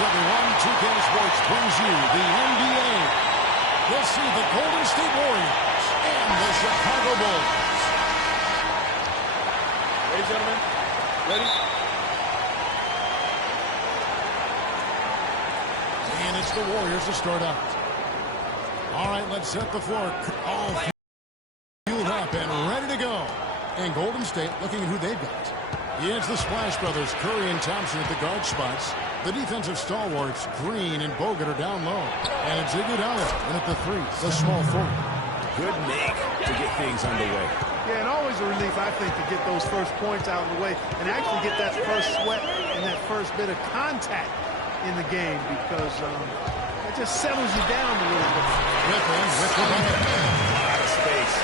everyone. 2K Sports brings you the NBA. We'll see the Golden State Warriors and the Chicago Bulls. Ladies and gentlemen, ready? And it's the Warriors to start out. All right, let's set the floor. All fueled up and ready to go. And Golden State looking at who they've got. It's the Splash Brothers, Curry and Thompson at the guard spots. The defensive stalwarts, Green and Bogut, are down low. And it's Iguodala in at the three, the small forward. Good make to get things underway. Yeah, and always a relief, I think, to get those first points out of the way and actually get that first sweat and that first bit of contact in the game because it just settles you down a little bit. With the ball. A lot of space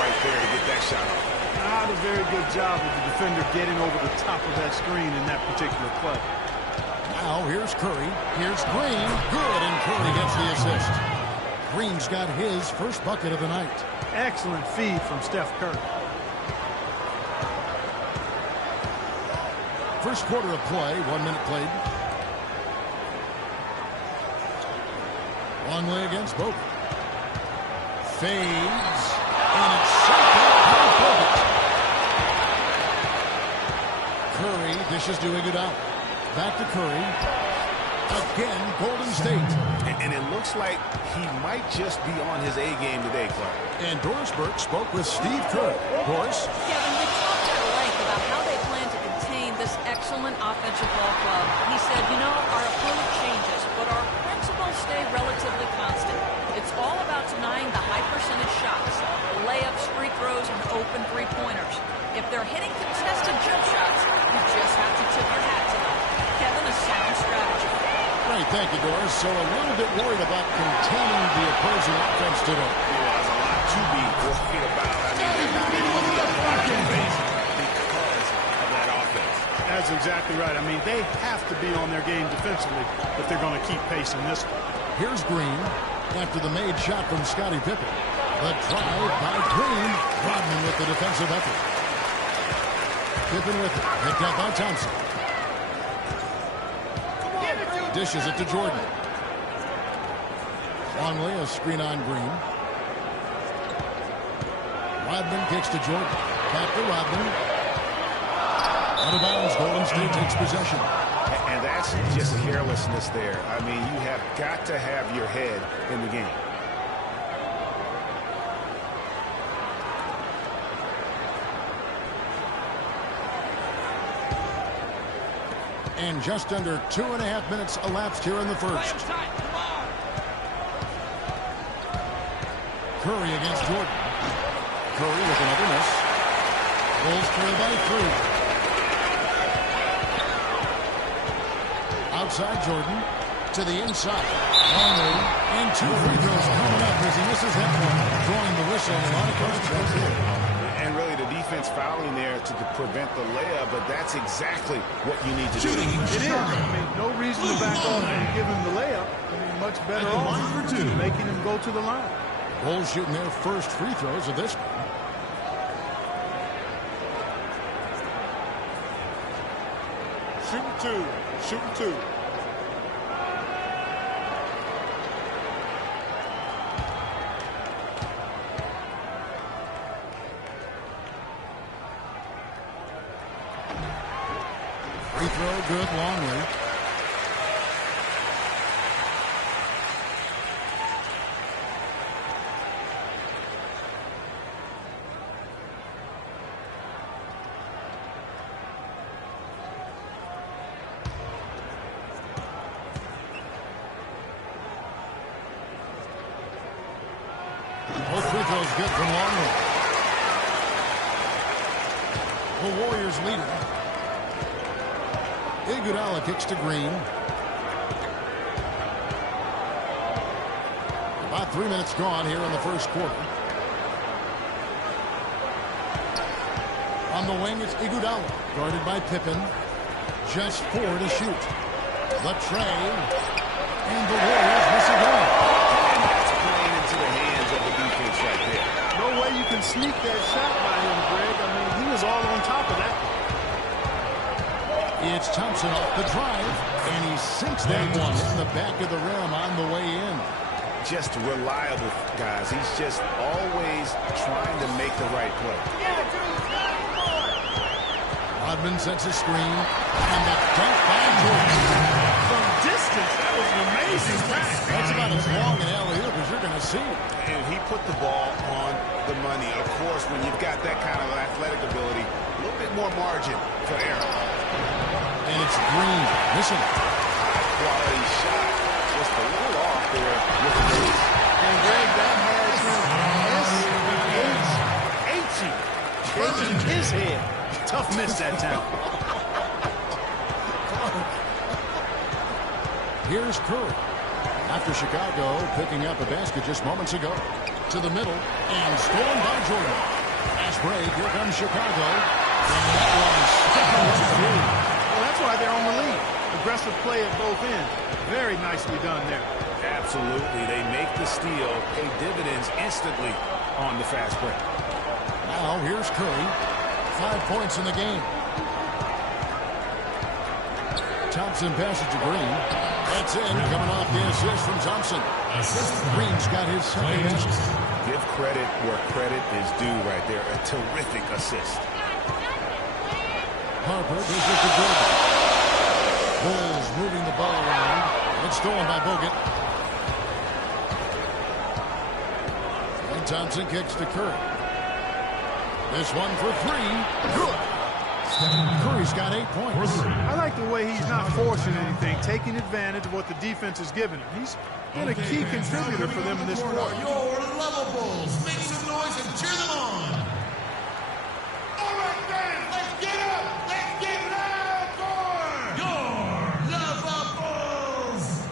right there to get that shot off. Not a very good job of the defender getting over the top of that screen in that particular play. Now here's Curry. Here's Green. Good, and Curry gets the assist. Green's got his first bucket of the night. Excellent feed from Steph Curry. First quarter of play, 1 minute played. Longley against Bogut. Fades. And it's shot by Bogut. Curry dishes to Iguodala. Back to Curry. Again, Golden State. And it looks like he might just be on his A game today, Clark. And Doris Burke spoke with Steve Kerr. Doris? Kevin, we talked at length about how they plan to contain this excellent offensive ball club. He said, you know, our opponent changes, but our principles stay relatively constant. It's all about denying the high percentage shots, layups, free throws, and open three-pointers. If they're hitting contested jump shots, you just have to tip your hat to them. Kevin, a sound strategy. Great, thank you, Doris. So a little bit worried about containing the opposing offense today. Yeah, there's a lot to be worried about. I mean, they're not able to get on your face because of that offense. That's exactly right. I mean, they have to be on their game defensively if they're going to keep pace in this one. Here's Green after the made shot from Scottie Pippen. The drive by Green. Rodman with the defensive effort. Pippen with it. Picked up by Thompson. Dishes it to Jordan. Longley, a screen on Green. Rodman kicks to Jordan. Back to Rodman. Out of bounds. Golden State takes possession. And that's just carelessness there. I mean, you have got to have your head in the game. And just under 2.5 minutes elapsed here in the first. Curry against Jordan. Curry with another miss. Bulls trail by 3. Outside Jordan to the inside. Longley and 2 free throws coming up as he misses that one. Drawing the whistle and a lot of coaches. And really the defense fouling there to prevent the layup, but that's exactly what you need to do. It is. I mean, no reason to back off and give him the layup. I mean, much better off making him go to the line. Bulls shooting their first free throws of this one. Shooting two. Shooting two. Free throw good, Longley. Both free throws good from Longley. The Warriors lead it. Iguodala kicks to Green. About 3 minutes gone here in the first quarter. On the wing, it's Iguodala, guarded by Pippen. Just 4 to shoot. The tray. And the Warriors miss again. And that's playing into the hands of the defense right there. No way you can sneak that shot by him, Greg. I mean, he was all on top of that. It's Thompson off the drive, and he sinks that one in the back of the rim on the way in. Just reliable, guys. He's just always trying to make the right play. Rodman sets a screen, and the dunk by Jordan. From distance, that was an amazing pass. That's about as long an alley-oop as you're going to see. And he put the ball on the money. Of course, when you've got that kind of athletic ability, a little bit more margin for error. And it's Green. Listen. High-quality shot. Just a little off there with the release. And Greg, that has him shaking his head. Tough miss that time. Here's Curry. After Chicago picking up a basket just moments ago. To the middle, and stolen by Jordan. Fast break, here comes Chicago. And that was through. Well, that's why they're on the lead. Aggressive play at both ends. Very nicely done there. Absolutely. They make the steal, pay dividends instantly on the fast break. Now, here's Curry. 5 points in the game. Thompson passes to Green. That's in, coming off the assist from Thompson. Green's got his second assist. Give credit where credit is due right there. A terrific assist. Harper dishes to Gordon. Bulls moving the ball around. It's stolen by Bogut. And Thompson kicks to Curry. This one for three. Good. Curry's got 8 points. I like the way he's not forcing anything, taking advantage of what the defense is giving him. He's been a key contributor for them in this quarter. Your Lovables, make some noise and cheer them on. All right, fans, let's get up. Let's get loud for your Lovables.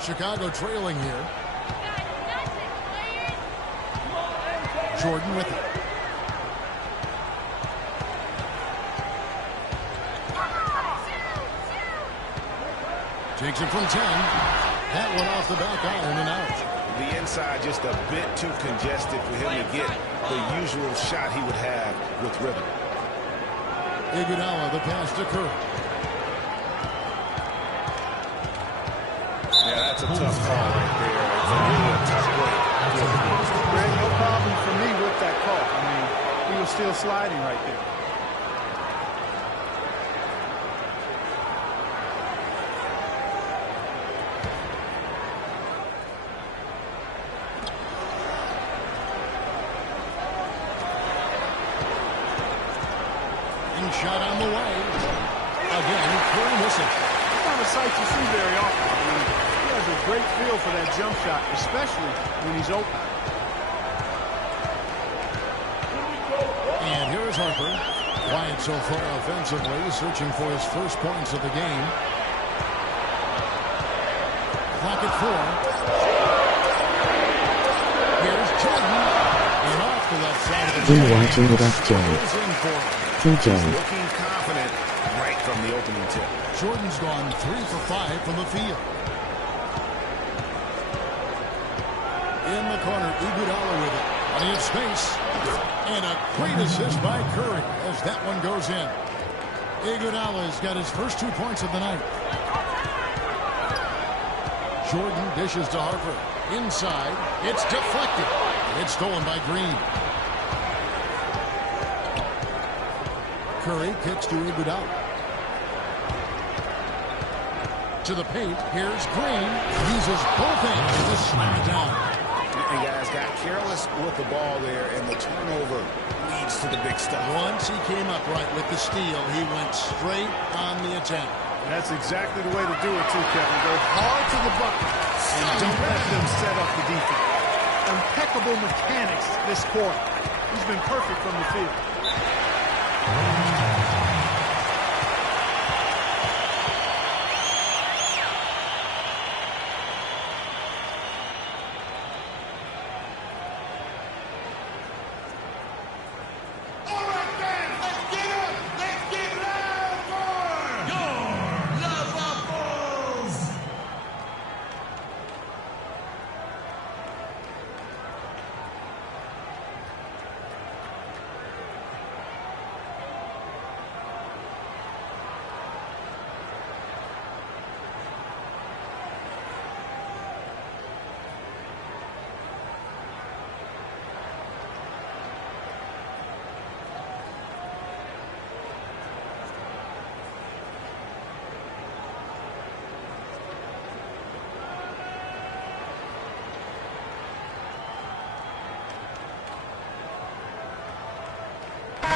Chicago trailing here. Jordan with it. Takes it from 10. That one off the back iron and out. The inside just a bit too congested for him to get the usual shot he would have with rhythm. Iguodala, the pass to Curry. Yeah, that's a tough call right there. It's a really tough break. Greg, no problem for me with that call. I mean, he was still sliding right there. Shot on the way. Again, Curry missing. It's not a sight you see very often. I mean, he has a great feel for that jump shot, especially when he's open. And here's Harper. Quiet so far offensively, searching for his first points of the game. Clock at 4. Here's Jordan. And off the left side of the Do you want to look up TJ? Looking confident right from the opening tip. Jordan's gone 3 for 5 from the field. In the corner, Iguodala with it. Plenty of space. And a great assist by Curry as that one goes in. Iguodala's got his first 2 points of the night. Jordan dishes to Harper. Inside. It's deflected. It's stolen by Green. Curry kicks to Iguodala. To the paint. Here's Green. Uses both hands to slam it down. And guys got careless with the ball there, and the turnover leads to the big stuff. Once he came up right with the steal, he went straight on the attack. That's exactly the way to do it, too, Kevin. Go hard to the bucket and don't let them set up the defense. Impeccable mechanics this quarter. He's been perfect from the field. All right, fans, let's get up. Let's get loud for your love Bulls.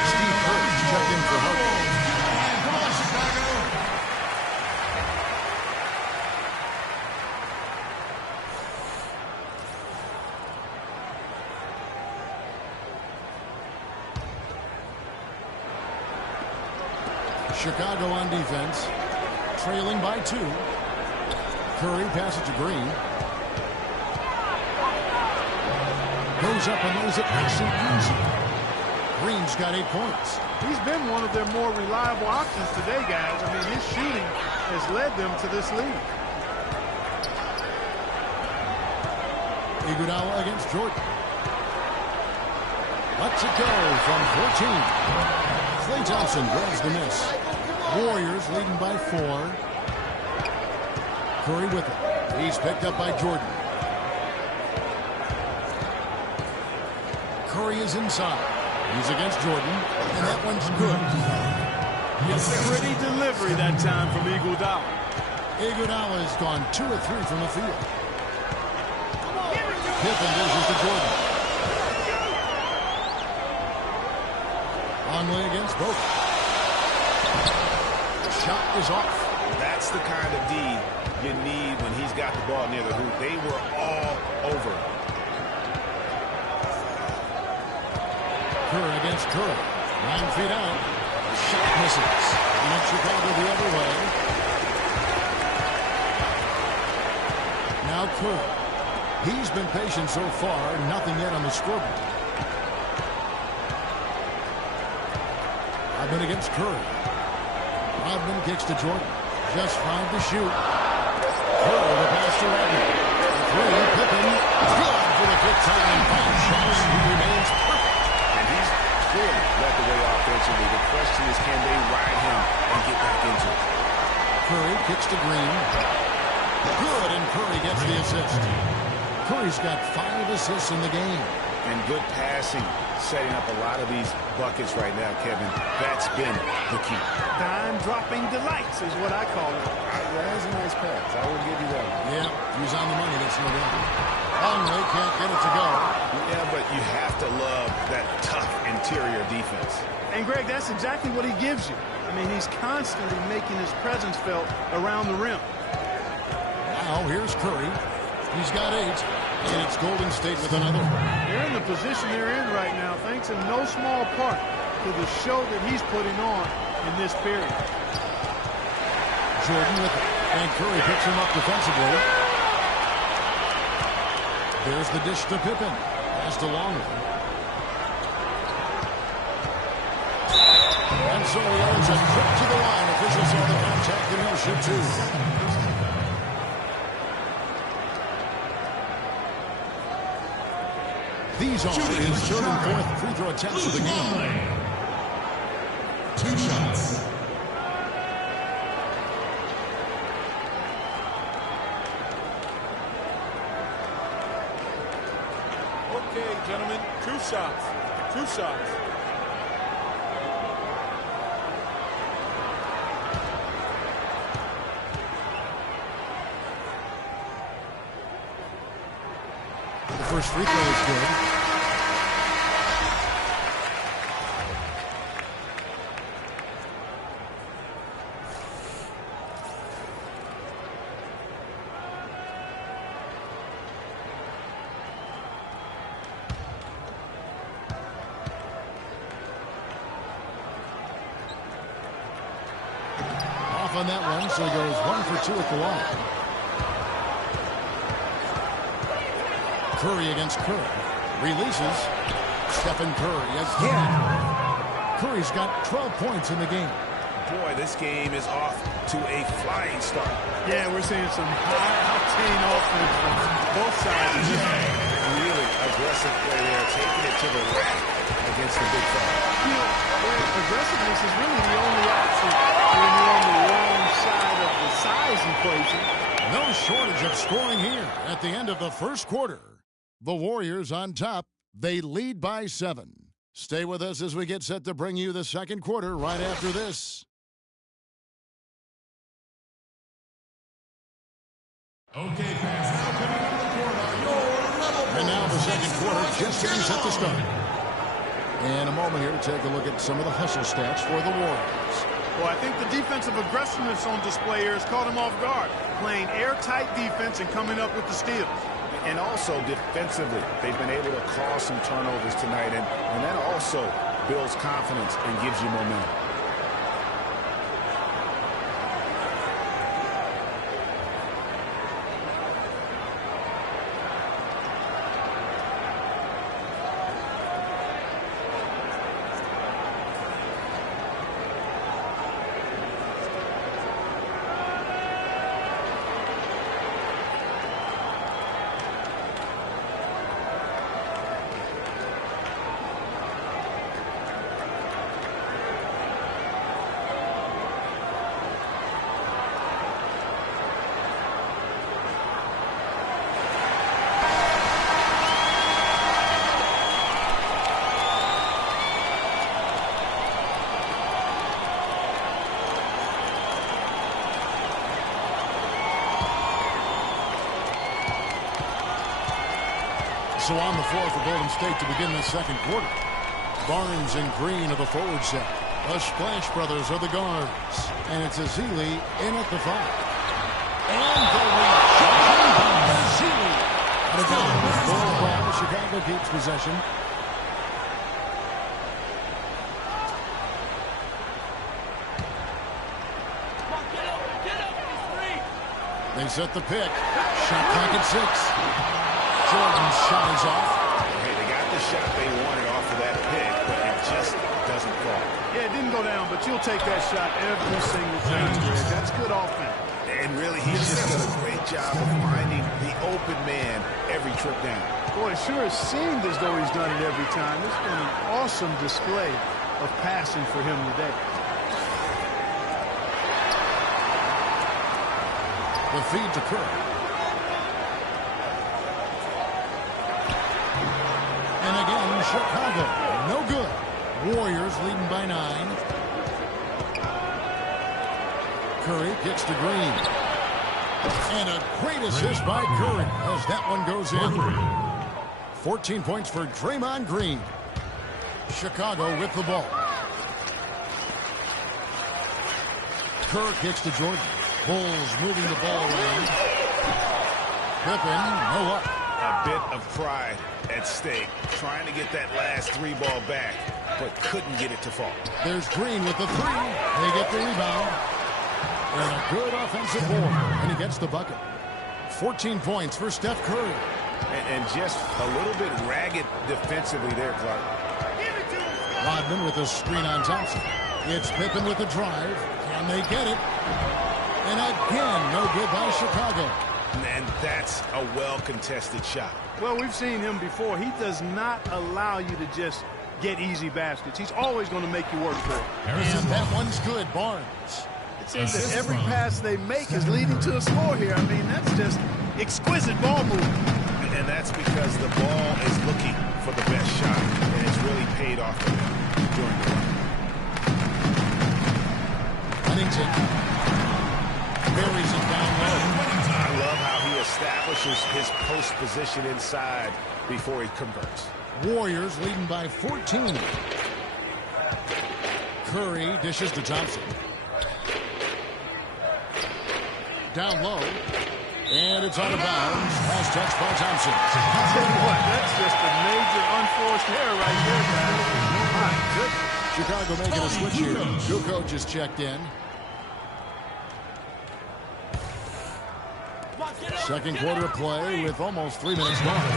Steve Kerr checked in for Harden. Come on, Chicago. Chicago on defense, trailing by 2. Curry passes to Green. Goes up and lays it nice and easy. Green's got 8 points. He's been one of their more reliable options today, guys. I mean, his shooting has led them to this lead. Iguodala against Jordan. Lets it go from 14. Klay Thompson grabs the miss. Warriors leading by 4. Curry with it. He's picked up by Jordan. Curry is inside. He's against Jordan, and that one's good. Pretty delivery that time from Iguodala. Iguodala has gone 2 of 3 from the field. Pippen dishes to Jordan. Longley against Bogut. Shot is off. That's the kind of D you need when he's got the ball near the hoop. They were all over. Kerr against Curry. 9 feet out. Shot misses. And Chicago the other way. Now Curry. He's been patient so far. Nothing yet on the scoreboard. Rodman against Curry. Rodman kicks to Jordan. Just 5 to shoot. Curry the pass to Rodman. 3. Pippen. Good for the quick time. 5 shots. He remains perfect. And he's clearly led the way offensively. The question is, can they ride him and get back into it? Curry kicks to Green. Good, and Curry gets the assist. Curry's got 5 assists in the game. And good passing, setting up a lot of these buckets right now, Kevin. That's been the key. Dime-dropping delights is what I call it. That's a nice pass. I will give you that one. Yeah, he's on the money, that's no doubt. Longley can't get it to go. Yeah, but you have to love that tough interior defense. And, Greg, that's exactly what he gives you. I mean, he's constantly making his presence felt around the rim. Now here's Curry. He's got 8, and it's Golden State with another. They're in the position they're in right now, thanks in no small part to the show that he's putting on in this period. Jordan with it, and Curry picks him up defensively. There's the dish to Pippen. Pass to Longley. And so he earns a trip to the line. Officials saw the contact, and he'll shoot 2. These are his 3rd and 4th free throw attempts of the game. 2 shots. Okay, gentlemen, 2 shots. 2 shots. first free throw is good. Off on that one, so he goes 1 for 2 at the line. Curry against Curry. Releases. Stephen Curry again. Curry's got 12 points in the game. Boy, this game is off to a flying start. Yeah, we're seeing some high-octane offense from both sides. Really aggressive play there, taking it to the rack against the big fella. You know, aggressiveness is really the only option when you're on the wrong side of the size equation. No shortage of scoring here at the end of the first quarter. The Warriors on top. They lead by 7. Stay with us as we get set to bring you the second quarter right after this. Okay, fans, now coming on the court are your level. And now the second quarter just getting set to start. And a moment here to take a look at some of the hustle stats for the Warriors. Well, I think the defensive aggressiveness on display here has caught him off guard, playing airtight defense and coming up with the steals. And also defensively, they've been able to cause some turnovers tonight, and that also builds confidence and gives you momentum. So on the floor for Golden State to begin the second quarter. Barnes and Green are the forward set. The Splash Brothers are the guards. And it's Ezeli in at the 5. And the rejection by Ezeli. And again, with ball, Chicago keeps possession. They set the pick. Shot clock at 6. Jordan's shot is off. Hey, they got the shot they wanted off of that pick, but it just doesn't fall. Yeah, it didn't go down, but you'll take that shot every single time, Greg. That's good offense. And really, he's just done a great job of finding the open man every trip down. Boy, it sure has seemed as though he's done it every time. It's been an awesome display of passing for him today. The feed to Curry. And again, Chicago. No good. Warriors leading by 9. Curry kicks to Green. And a great assist by Curry as that one goes in. 14 points for Draymond Green. Chicago with the ball. Kerr kicks to Jordan. Bulls moving the ball around. Pippen, no up. A bit of pride at stake, trying to get that last 3 ball back, but couldn't get it to fall. There's Green with the 3. They get the rebound. And a good offensive board. And he gets the bucket. 14 points for Steph Curry. And just a little bit ragged defensively there, Clark. Rodman with a screen on Thompson. It's Pippen with the drive. Can they get it? And again, no good by Chicago. And that's a well-contested shot. Well, we've seen him before. He does not allow you to just get easy baskets. He's always going to make you work for it. And that one's good, Barnes. It seems that every pass they make is leading to a score here. I mean, that's just exquisite ball movement. And that's because the ball is looking for the best shot, and it's really paid off for them during the run. Huntington buries it down low. I love how he establishes establishes his post position inside before he converts. Warriors leading by 14. Curry dishes to Thompson. Down low. And it's out of bounds. Pass touched by Thompson. I'll tell you what, that's just a major unforced error right there, guys. My goodness. Chicago making a switch here. Kukoc is checked in. Second quarter of play with almost 3 minutes left.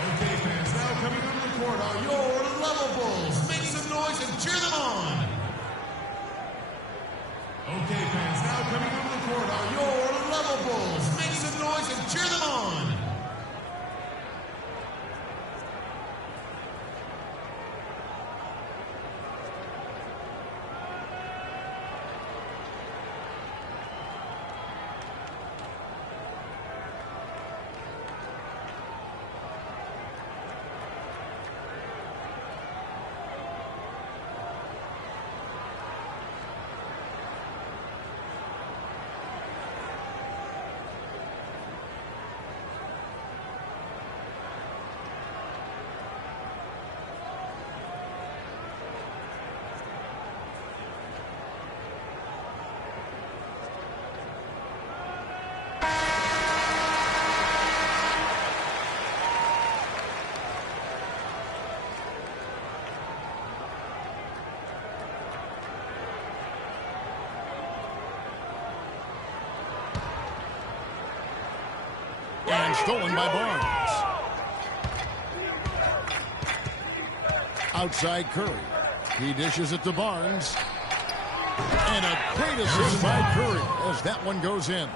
Okay, fans, now coming onto the court are your Level Bulls. Make some noise and cheer them on. Okay, fans, now coming onto the court are your Level Bulls. Make some noise and cheer them on. And stolen by Barnes. Outside Curry. He dishes it to Barnes. And a great assist by Curry as that one goes in.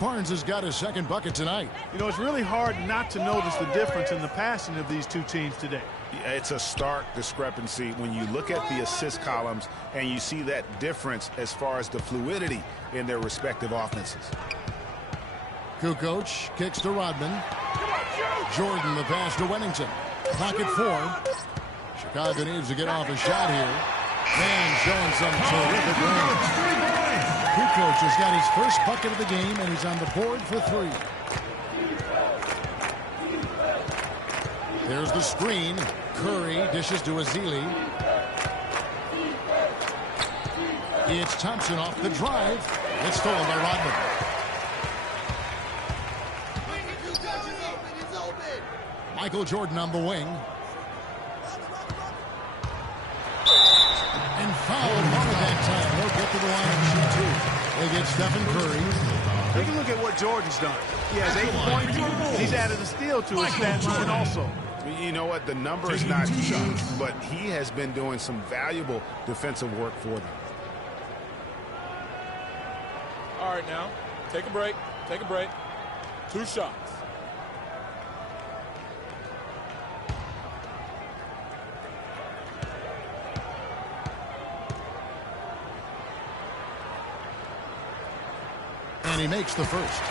Barnes has got his second bucket tonight. You know, it's really hard not to notice the difference in the passing of these two teams today. It's a stark discrepancy when you look at the assist columns and you see that difference as far as the fluidity in their respective offenses. Kukoc kicks to Rodman. Jordan the pass to Wennington. Pocket 4. Chicago needs to get off a shot here. Man showing some terrific range. Kukoc has got his first bucket of the game, and he's on the board for 3. There's the screen. Curry dishes to Ezeli. It's Thompson off the drive. It's stolen by Rodman. Michael Jordan on the wing. And fouled one at that time. They'll get to the line and shoot 2. They get Stephen Curry. Take a look at what Jordan's done. He has 8 points. He's added a steal to his stat line also. You know what? The number is not huge, but he has been doing some valuable defensive work for them. All right, now, take a break. Take a break. 2 shots. And he makes the first.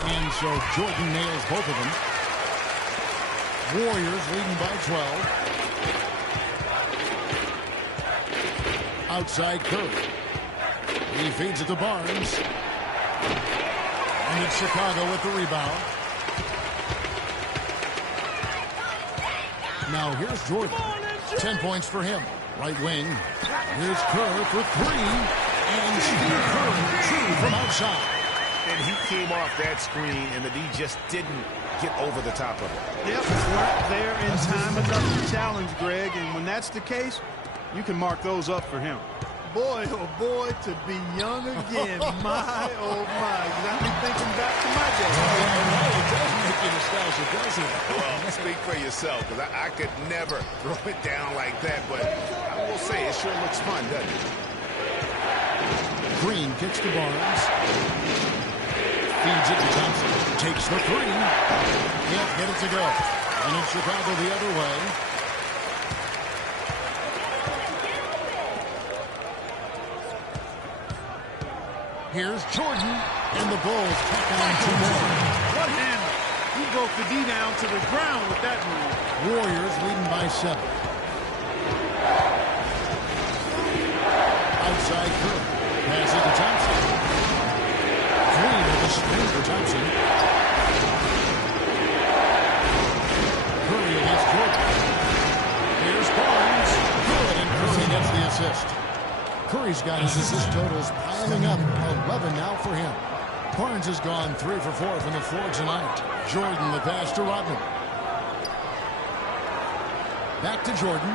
And so Jordan nails both of them. Warriors leading by 12. Outside Curry. He feeds it to Barnes. And it's Chicago with the rebound. Now here's Jordan. 10 points for him. Right wing. Here's Curry for 3. And Steve Curry, true from outside. And he came off that screen, and the D just didn't get over the top of it. Yep, weren't there in time enough to challenge Greg, and when that's the case, you can mark those up for him. Boy, oh boy, to be young again. My, oh my. Got me thinking back to my day. It does make you nostalgic, doesn't it? Well, speak for yourself, because I could never throw it down like that, but I will say it sure looks fun, doesn't it? Green kicks to Barnes. Feeds it to Thompson. Takes the 3. Can't get it to go. And it's Chicago the other way. Here's Jordan, and the Bulls tack on 2 more. What handle? He broke the D down to the ground with that move. Warriors leading by 7. Outside Curry. Passes to Thompson. Green with a screen for Thompson. Curry against Jordan. Here's Barnes. Good, and Curry gets the assist. Curry's got his assist totals piling up. 11 now for him. Barnes has gone 3 for 4 from the floor tonight. Jordan the pass to Rodman. Back to Jordan.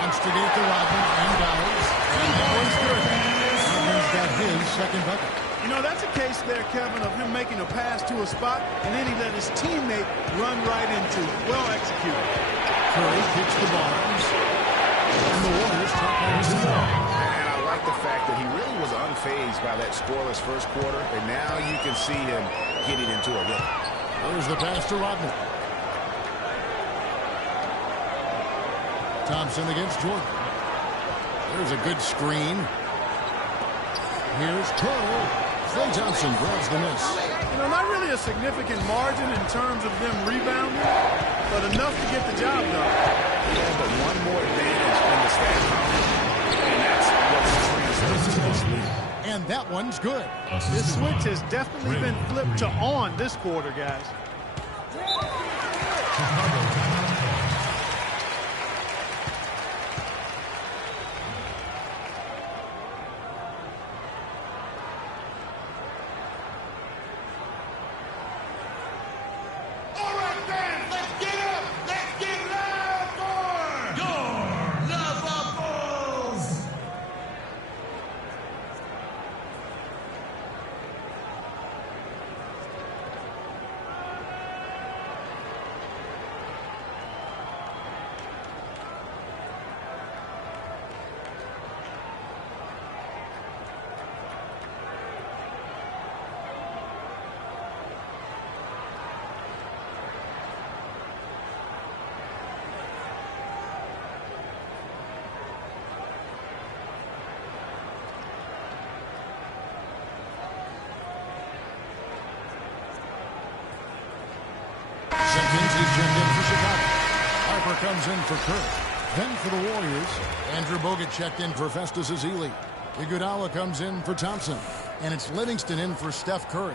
Instigate to Rodman and Bowers. And that one's good. Rodman's got his second bucket. You know, that's a case there, Kevin, of him making a pass to a spot, and then he let his teammate run right into it. Well executed. Curry kicks to Barnes. And the Warriors take on 2 more. And I like the fact that he really was unfazed by that scoreless first quarter, and now you can see him getting into a rhythm. Here's the pass to Rodman. Thompson against Jordan. There's a good screen. Here's Curry. Klay Thompson grabs the miss. You know, not really a significant margin in terms of them rebounding, but enough to get the job done. Yeah, but one more advantage in the stat column, and that's what's translated to this lead. And that one's good. This switch has definitely been flipped to on this quarter, guys. All right, fans, let's get up. Let's get loud for your Lava Bulls. Simpkins is checked in for Chicago. Harper comes in for Curry. Then for the Warriors, Andrew Bogut checked in for Festus Ezeli. Iguodala comes in for Thompson. And it's Livingston in for Steph Curry.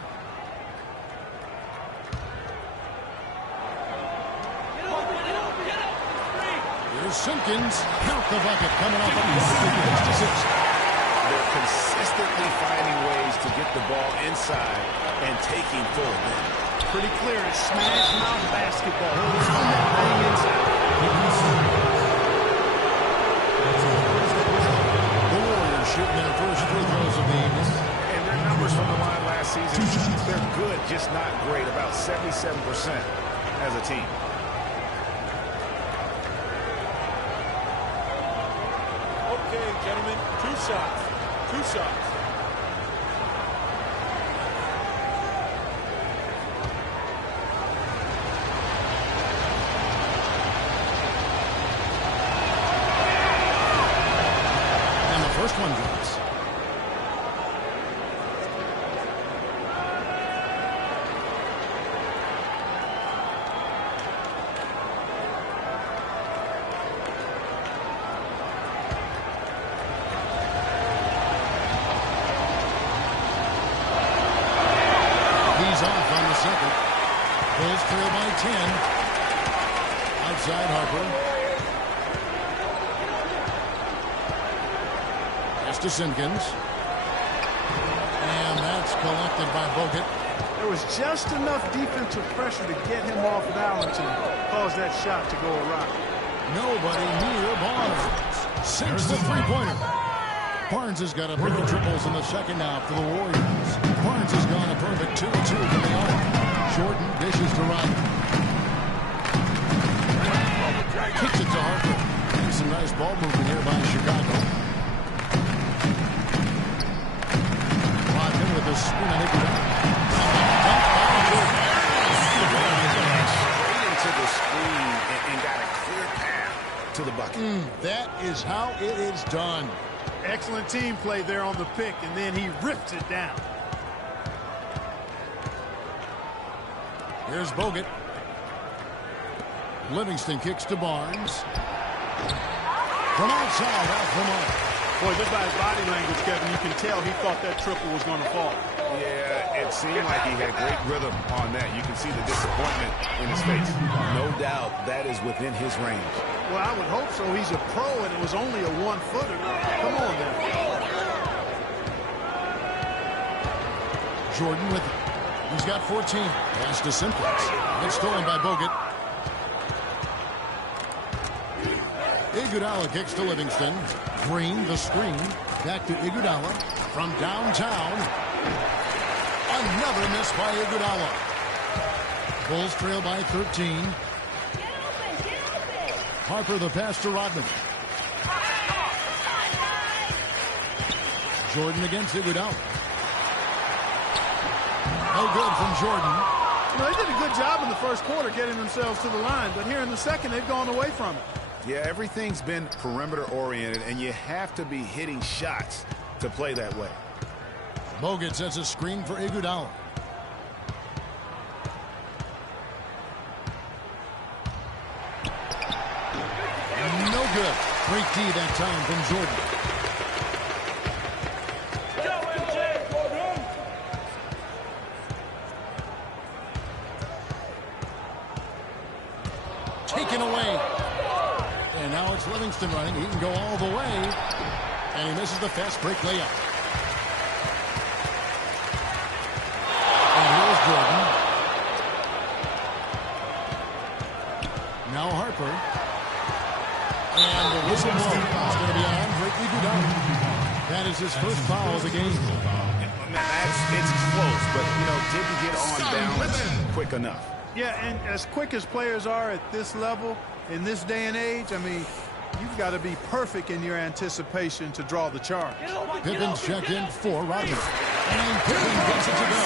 Here's Simpkins. Count the bucket coming off a first assist. They're consistently finding ways to get the ball inside and taking full advantage. Pretty clear. It's smash mouth basketball. Run that thing inside. The Warriors shooting their first free throws of the evening. And their numbers from the line last season, they're good, just not great. About 77% as a team. Okay, gentlemen, 2 shots. 2 shots. And the first one goes. He's off on the second. Bulls trail by 10. Outside Harper. Pass to Simpkins. And that's collected by Bogut. There was just enough defensive pressure to get him off balance and cause that shot to go awry. Nobody near Barnes. Sinks the three-pointer. Barnes has got a pair of triples in the second half for the Warriors. Barnes has gone a perfect 2-2 from the arc. Jordan dishes to Rodman. Kicks it to Harper. And some nice ball movement here by Chicago. Rodman with a spin on it. to the bucket. That is how it is done. Excellent team play there on the pick, and then he rips it down. Here's Bogut. Livingston kicks to Barnes. From outside, off the mark. Boy, just by his body language, Kevin, you can tell he thought that triple was going to fall. Yeah, it seemed like he had great rhythm on that. You can see the disappointment in his face. No doubt that is within his range. Well, I would hope so. He's a pro, and it was only a one-footer. Come on now. Jordan with it. He's got 14. Pass to Simpkins. It's stolen by Bogut. Iguodala kicks to Livingston. Green, the screen. Back to Iguodala from downtown. Another miss by Iguodala. Bulls trail by 13. Harper the pass to Rodman. Jordan against Iguodala. No good from Jordan. You know, they did a good job in the first quarter getting themselves to the line, but here in the second, they've gone away from it. Yeah, everything's been perimeter-oriented, and you have to be hitting shots to play that way. Bogut sets a screen for Iguodala. No good. Great D that time from Jordan. Taken away. And now it's Livingston running. He can go all the way. And he misses the fast break layup. And here's Jordan. Now Harper. And the whistle blows. It's going to be on for Iguodala. That is his first foul of the game. It's close, but, you know, didn't get on balance quick enough. Yeah, and as quick as players are at this level, in this day and age, I mean, you've got to be perfect in your anticipation to draw the charge. Pippin's checked in for Rodman. And Pippen gets it to go.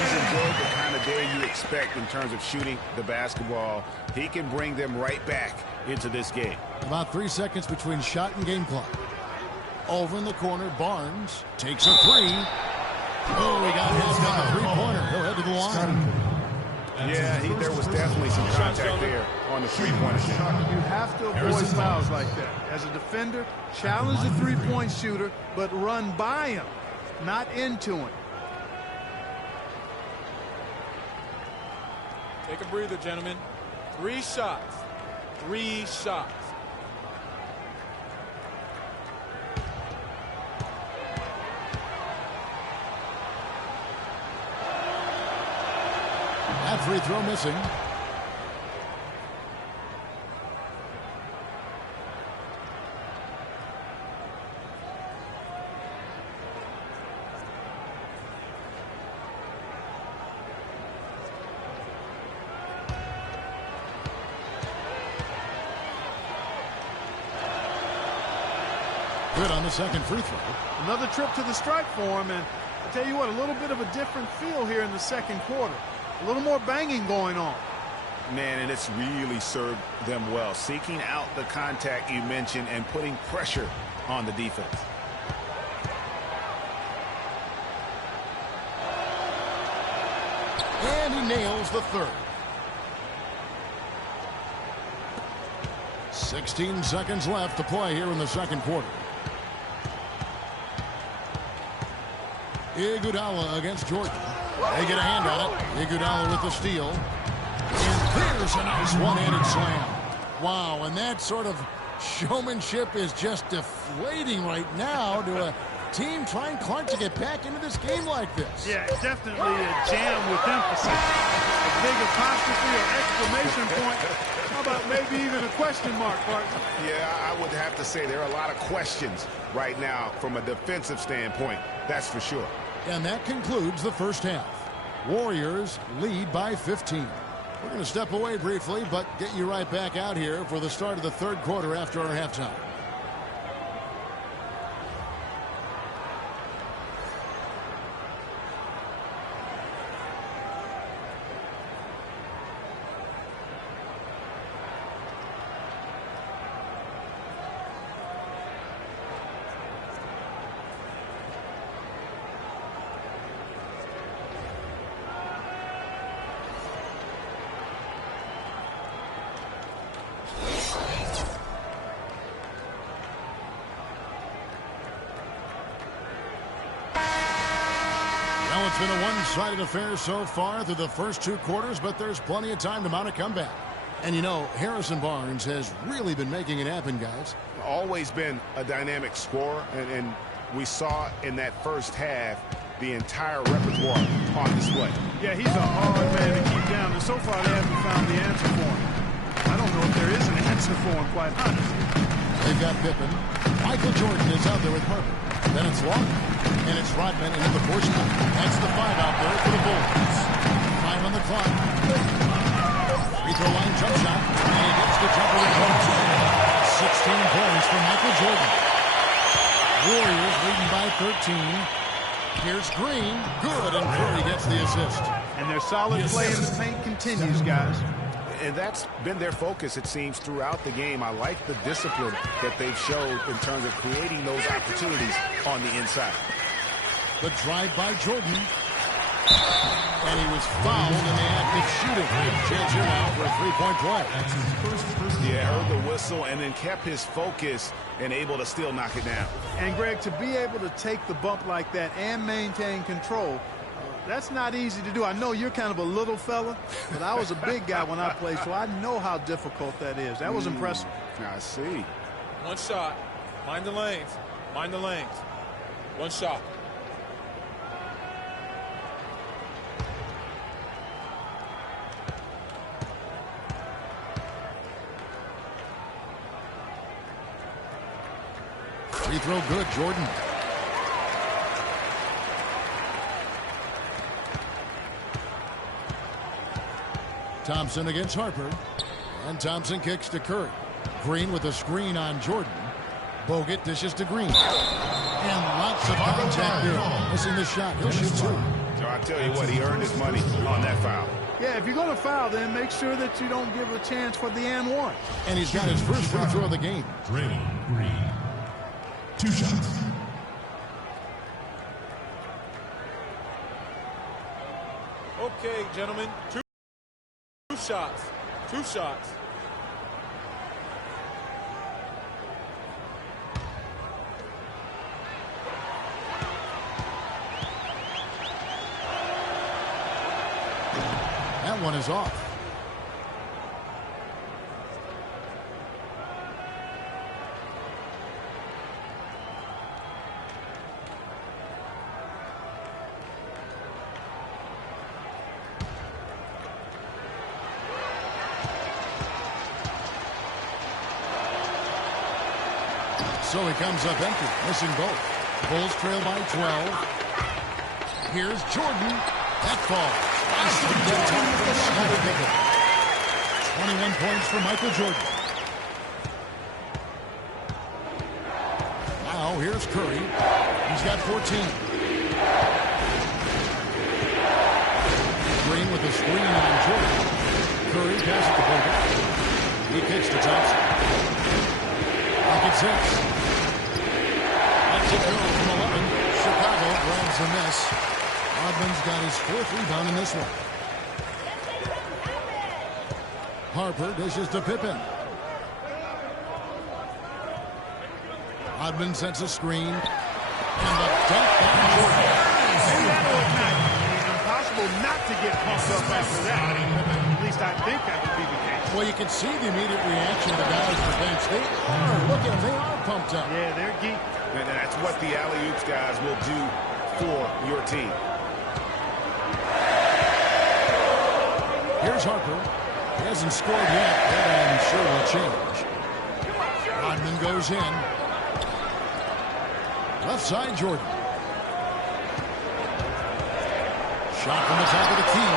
He's enjoyed the kind of day you expect in terms of shooting the basketball. He can bring them right back into this game. About 3 seconds between shot and game clock. Over in the corner, Barnes takes a three. Oh, he got hit on the three-pointer. He'll head to the line. Yeah, there was definitely some contact there on the three-pointer. You have to avoid fouls like that. As a defender, challenge the three-point shooter, but run by him, not into him. Take a breather, gentlemen. 3 shots. 3 shots. That free throw missing. Good on the second free throw. Another trip to the strike for him, and I tell you what, a little bit of a different feel here in the second quarter. A little more banging going on. Man, and it's really served them well. Seeking out the contact you mentioned and putting pressure on the defense. And he nails the third. 16 seconds left to play here in the second quarter. Iguodala against Jordan. They get a hand on it. Iguodala with the steal. And there's a nice one-handed slam. Wow, and that sort of showmanship is just deflating right now to a team trying Clark to get back into this game like this. Yeah, definitely a jam with emphasis. A big apostrophe or exclamation point. How about maybe even a question mark, partner? Yeah, I would have to say there are a lot of questions right now from a defensive standpoint. That's for sure. And that concludes the first half. Warriors lead by 15. We're going to step away briefly, but get you right back out here for the start of the third quarter after our halftime. been a one-sided affair so far through the first 2 quarters, but there's plenty of time to mount a comeback. And you know, Harrison Barnes has really been making it happen, guys. Always been a dynamic scorer, and we saw in that first half the entire repertoire on display. Yeah, he's a hard man to keep down, and so far they haven't found the answer for him. I don't know if there is an answer for him, quite honestly. They've got Pippen. Michael Jordan is out there with Harper. Then it's Long. And it's Rodman into the force play. That's the 5 out there for the Bulls. 5 on the clock. Free throw line jump shot. And he gets the jumper with Jones. 16 points for Michael Jordan. Warriors leading by 13. Here's Green. Good, and Curry gets the assist. And their solid play in the paint continues, guys. And that's been their focus, it seems, throughout the game. I like the discipline that they've showed in terms of creating those opportunities on the inside. The drive by Jordan. And he was fouled in the act of shooting. Chance here now for a 3-point play. Yeah, heard the whistle and then kept his focus and able to still knock it down. And, Greg, to be able to take the bump like that and maintain control, that's not easy to do. I know you're kind of a little fella, but I was a big guy when I played, so I know how difficult that is. That was impressive. I see. One shot. Mind the lanes. Mind the lanes. One shot. Free throw good, Jordan. Thompson against Harper. And Thompson kicks to Curry. Green with a screen on Jordan. Bogut dishes to Green. And lots of contact there. Missing the shot. He'll shoot 2. So I tell you what, he earned his money on that foul. Yeah, if you're going to foul, then make sure that you don't give a chance for the and one. And he's got his first free throw of the game. Draymond Green. 2 shots. Okay, gentlemen. Two shots. 2 shots. That one is off. So he comes up empty, missing both. Bulls trail by 12. Here's Jordan. That falls. Nice to get time from Scottie Pippen. 21 points for Michael Jordan. Now here's Curry. He's got 14. Green with a screen on Jordan. Curry passes to Bogut. He kicks to Thompson. Pocket 6. That's a throw from 11. Chicago grabs the miss. Rodman's got his 4th rebound in this one. Harper dishes to Pippen. Rodman sets a screen. And the dunk by Jordan. And that'll ignite. Impossible not to get pumped up after that. At least I think that would be the case. Well, you can see the immediate reaction of the guys for bench. They are, look at them, they are pumped up. Yeah, they're geek. And that's what the alley-oops guys will do for your team. Here's Harper. He hasn't scored yet, but I'm sure will change. Rodman goes in. Left side, Jordan. Shot from the top of the key.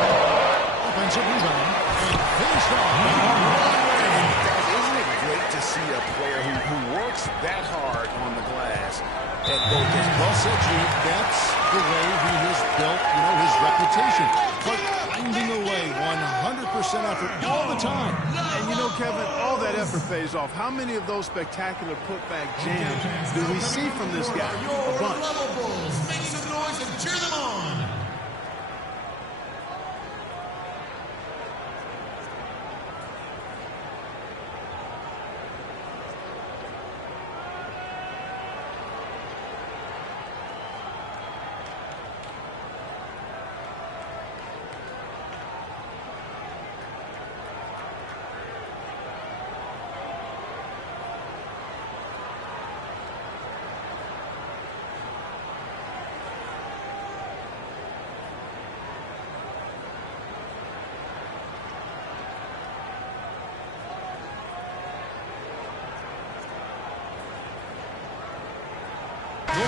Offensive rebound. And finished off. Guys, isn't it great to see a player who works that hard on the glass and both his Well said, Chief. That's the way he has built, his reputation. But finding a way, 100% effort all the time. And Kevin, all that effort pays off. How many of those spectacular putback jams do we see from this guy? A bunch. Level Bulls, make some noise and cheer them on.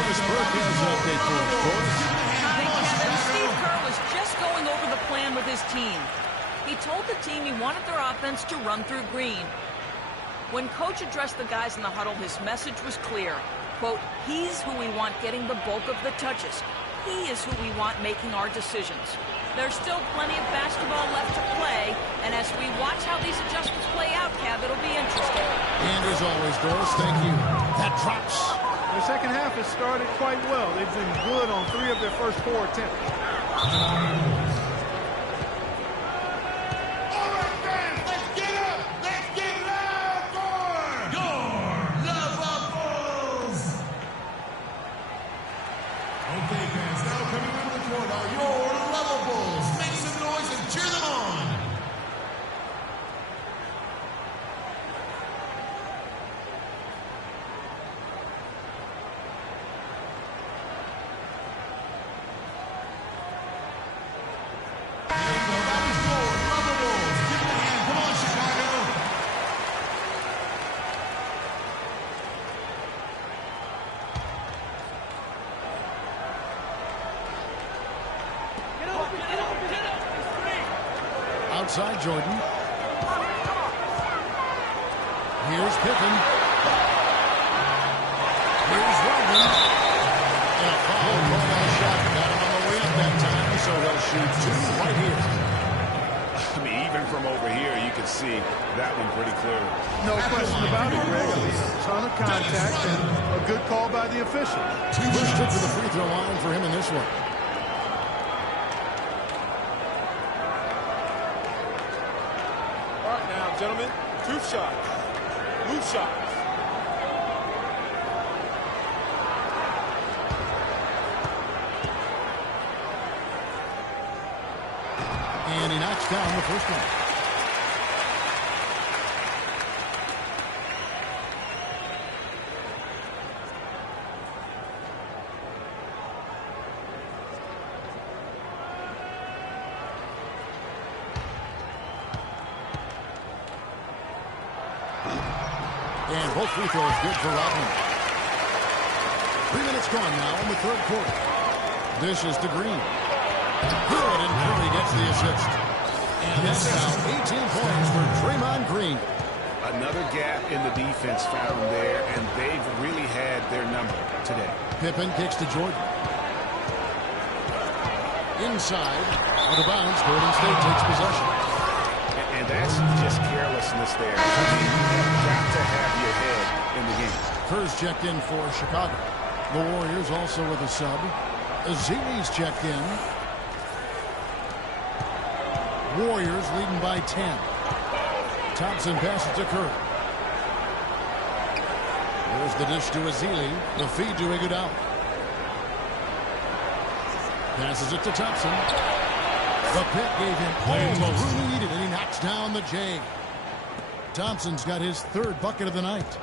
Travis Burke has an update for us, Doris. Thank you, Sven. Steve Kerr was just going over the plan with his team. He told the team he wanted their offense to run through Green. When Coach addressed the guys in the huddle, his message was clear. Quote, he's who we want getting the bulk of the touches. He is who we want making our decisions. There's still plenty of basketball left to play, and as we watch how these adjustments play out, Cav, it'll be interesting. And as always, Doris, thank you. That drops. The second half has started quite well. They've been good on 3 of their first 4 attempts. All right, fans, let's get up. Let's get loud for your Lava Bulls. Okay, fans, now coming into the court are your Lava Bulls. Make some noise and cheer them on. Nobody's scored. Lava Bulls. Give them a hand. Come on, Chicago. Outside Jordan. Here's Pippen. Here's Rodman. And a foul called on a shot. Got him on the way up that time, so he'll shoot 2 right here. I mean, even from over here, you can see that one pretty clearly. No question about it, Greg. I mean, a ton of contact and a good call by the official. Bush took to the free throw line for him in this one. All right now, gentlemen. 2 shots. Loose shots. And he knocks down the first one. And both free throws good for Rodman. 3 minutes gone now in the third quarter. Dishes to Green. Good, and Curry gets the assist. And that's now 18 points for Draymond Green. Another gap in the defense found there, and they've really had their number today. Pippen kicks to Jordan. Inside, out of bounds, Golden State takes possession. And that's just carelessness there. You've got to have your head in the game. Kerr's checked in for Chicago. The Warriors also with a sub. Ezeli's checked in. Warriors leading by 10. Thompson passes to Kerr. There's the dish to Ezeli. The feed to Iguodala. Passes it to Thompson. The pick gave him all the room he needed, and he knocks down the J. Thompson's got his 3rd bucket of the night.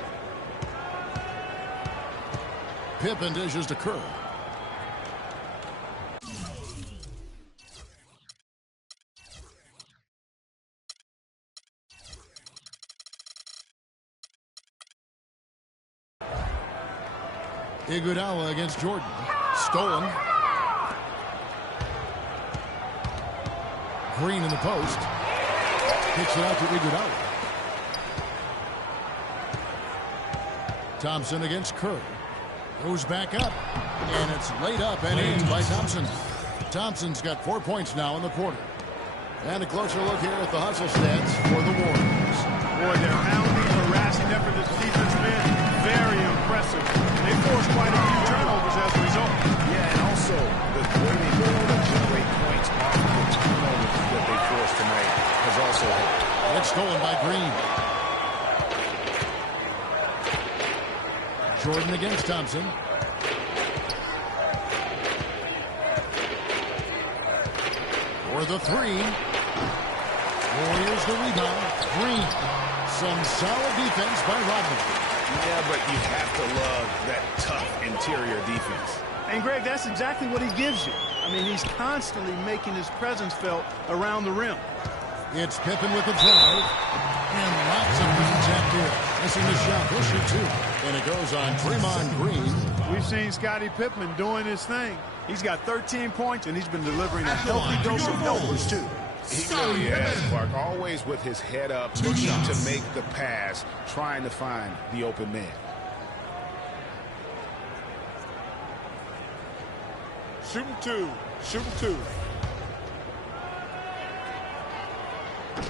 Pippen dishes to Kerr. Iguodala against Jordan. Stolen. Green in the post. Kicks it out to Iguodala. Thompson against Kerr. Goes back up. And it's laid up and in by Thompson. Thompson's got 4 points now in the quarter. And a closer look here at the hustle stats for the Warriors. Boy, their hounding, harassing effort this defense been very impressive. They forced quite a few turnovers as a result. Yeah, and also the way they go to generate points off of the turnovers that they forced tonight has also helped. It's stolen by Green. Jordan against Thompson. For the 3. Warriors the rebound. Green. Some solid defense by Rodman. Yeah, but you have to love that tough interior defense. And, Greg, that's exactly what he gives you. I mean, he's constantly making his presence felt around the rim. It's Pippen with the drive. And lots of contact here. Missing the shot. He'll shoot 2. And it goes on Draymond Green We've seen Scottie Pippen doing his thing. He's got 13 points, and he's been delivering a healthy dose of helpers, too. He really has, Clark. Always with his head up, looking to make the pass, trying to find the open man. Shooting two. Shooting two.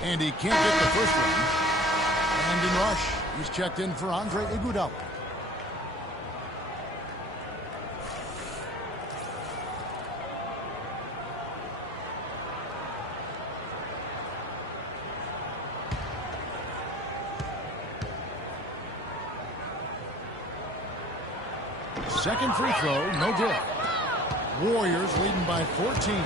And he can't get the first one. And in rush, he's checked in for Andre Iguodala. Second free throw, no good. Warriors leading by 14.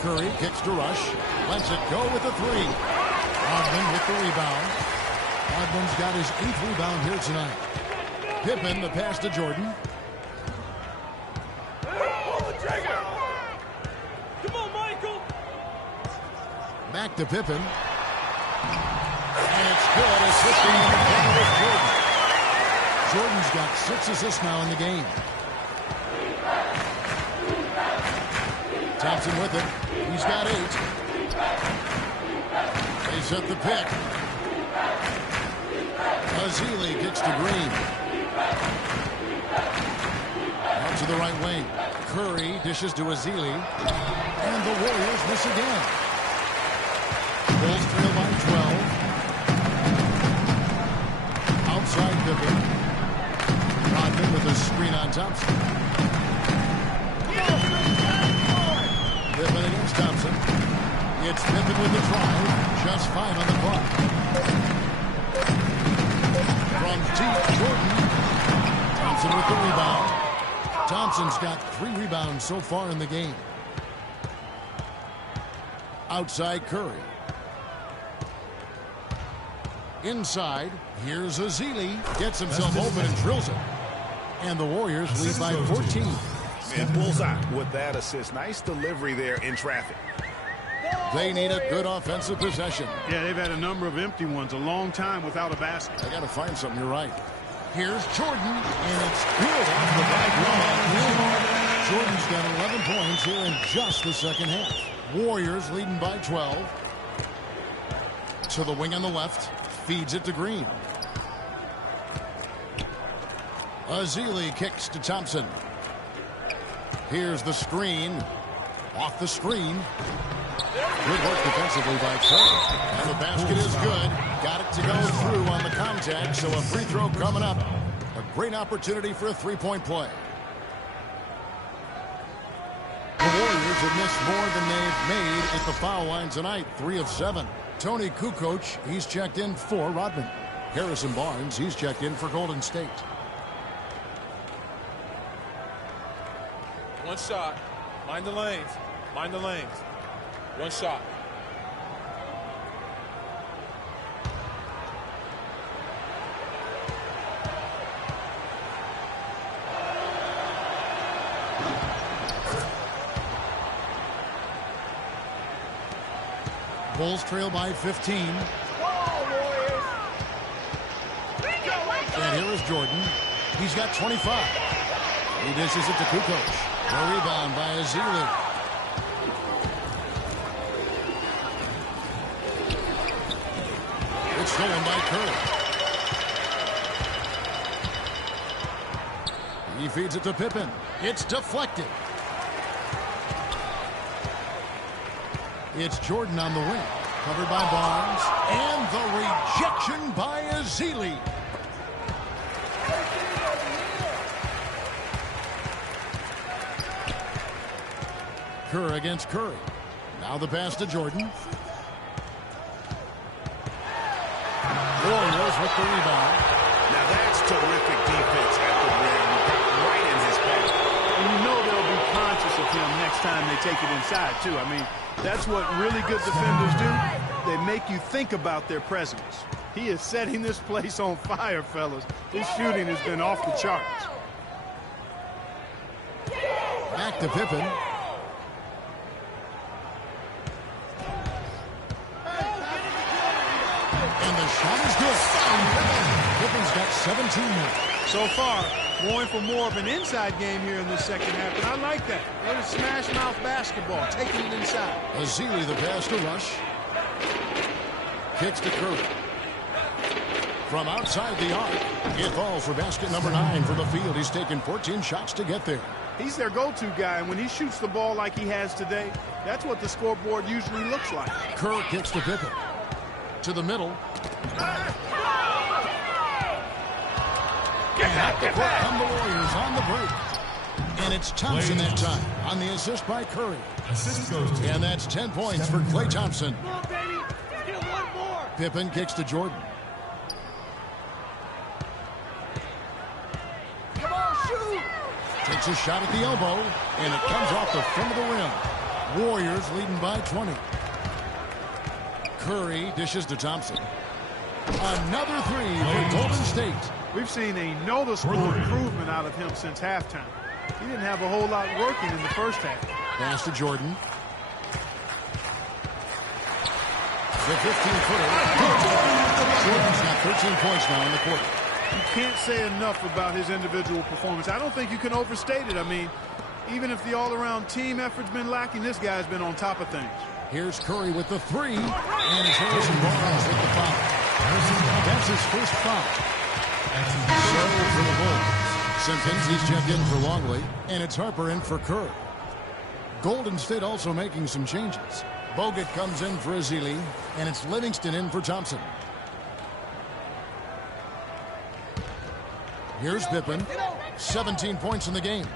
Curry kicks to Rush. Lets it go with the three. Rodman with the rebound. Rodman's got his 8th rebound here tonight. Pippen, the pass to Jordan. Come on, Michael. Back to Pippen. And it's good. Assisting with Jordan. Jordan's got 6 assists now in the game. Thompson with it. He's got 8. They set the pick. Ezeli kicks to Green. Out to the right wing. Curry dishes to Ezeli. And the Warriors miss again. Bulls trail by 12. Outside Pippen. Rodman with a screen on Thompson. Pippen against Thompson. It's Pippen with the drive. Just 5 on the clock. From deep, Jordan. Thompson with the rebound. Thompson's got 3 rebounds so far in the game. Outside Curry. Inside, here's Ezeli. Gets himself open and drills it. And the Warriors lead by 14. And bullseye with that assist. Nice delivery there in traffic. They need a good offensive possession. Yeah, they've had a number of empty ones, a long time without a basket. They got to find something. You're right. Here's Jordan, and it's good off the back line. Jordan's got 11 points here in just the second half. Warriors leading by 12. To the wing on the left. Feeds it to Green. Ezeli kicks to Thompson. Here's the screen. Off the screen. Good work defensively by Curry. And the basket is good. Got it to go through on the contact, so a free throw coming up. A great opportunity for a three-point play. The Warriors have missed more than they've made at the foul line tonight. 3 of 7. Tony Kukoc, he's checked in for Rodman. Harrison Barnes, he's checked in for Golden State. One shot. Mind the lanes. Mind the lanes. One shot. Bulls trail by 15. And here is Jordan. He's got 25. He dishes it to Kukoc. A rebound by Ezeli. It's stolen by Curry. He feeds it to Pippen. It's deflected. It's Jordan on the wing. Covered by Barnes. And the rejection by Ezeli. Kerr against Curry. Now the pass to Jordan. Warriors with the rebound. Now that's terrific defense at the rim. Got right in his path. And you know they'll be conscious of him next time they take it inside, too. I mean, that's what really good defenders do. They make you think about their presence. He is setting this place on fire, fellas. His shooting has been off the charts. Back to Pippen. And the shot is good. Pippen's got 17 now. So far, going for more of an inside game here in this second half, and I like that. There's smash mouth basketball, taking it inside. Ezeli the pass to Rush. Kicks to Curry. From outside the arc, it falls for basket number 9 from the field. He's taken 14 shots to get there. He's their go-to guy, and when he shoots the ball like he has today, that's what the scoreboard usually looks like. Kerr kicks to Pippen. To the middle. And at the court come the Warriors on the break. And it's Thompson that time on the assist by Curry. Assist goes to And that's 10 points for Klay Thompson. Come on, baby. Get one more. Pippen kicks to Jordan. Come on, shoot. Takes a shot at the elbow, and it comes off the front of the rim. Warriors leading by 20. Curry dishes to Thompson. Another three for Golden State. We've seen a noticeable improvement out of him since halftime. He didn't have a whole lot working in the first half. Pass to Jordan. The 15-footer. Jordan's got 13 points now in the quarter. You can't say enough about his individual performance. I don't think you can overstate it. I mean, even if the all-around team effort's been lacking, this guy's been on top of things. Here's Curry with the three, and it's Harrison Barnes with the foul. That's his first foul. So for the Bulls, Simpkins, he's checked in for Longley, and it's Harper in for Kerr. Golden State also making some changes. Bogut comes in for Ezeli, and it's Livingston in for Thompson. Here's Pippen, 17 points in the game.